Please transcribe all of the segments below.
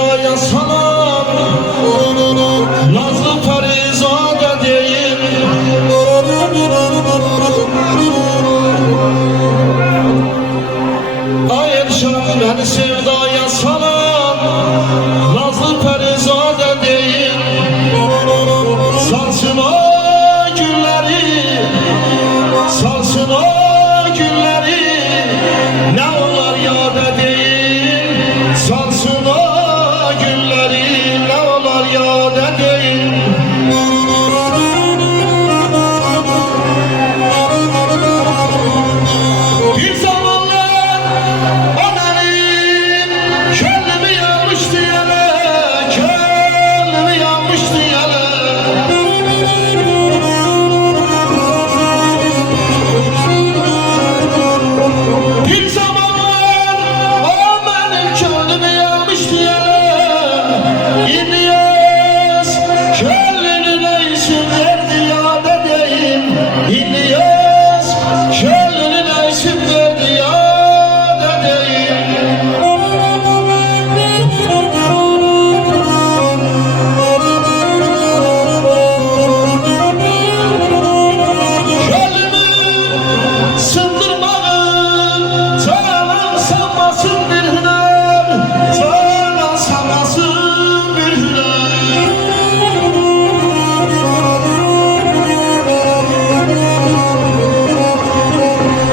sevdaya salam, nazlı Parizade değil. Ay Erşan beni sevdaya salam, nazlı Parizade değil. Salsın o günleri, salsın o günleri, ne olar yada değil. Salsın o günleri, ne olar yada değil. Bir zamanlar o benim gönlümü yanmıştı yere, gönlümü yanmıştı yere. Bir zamanlar o benim gönlümü yanmıştı yere. İlyas gönlünü neysin verdi ya dedeyim. İlyas gönlünü neysin verdi ya dedeyim. Gönlümü sındırmanın canan sanmasın bir hüner, canan sanmasın bir hüner.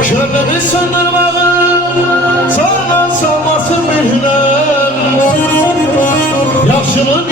Gönlümü sındırmanın canan sanmasın bir hüner. Yaşını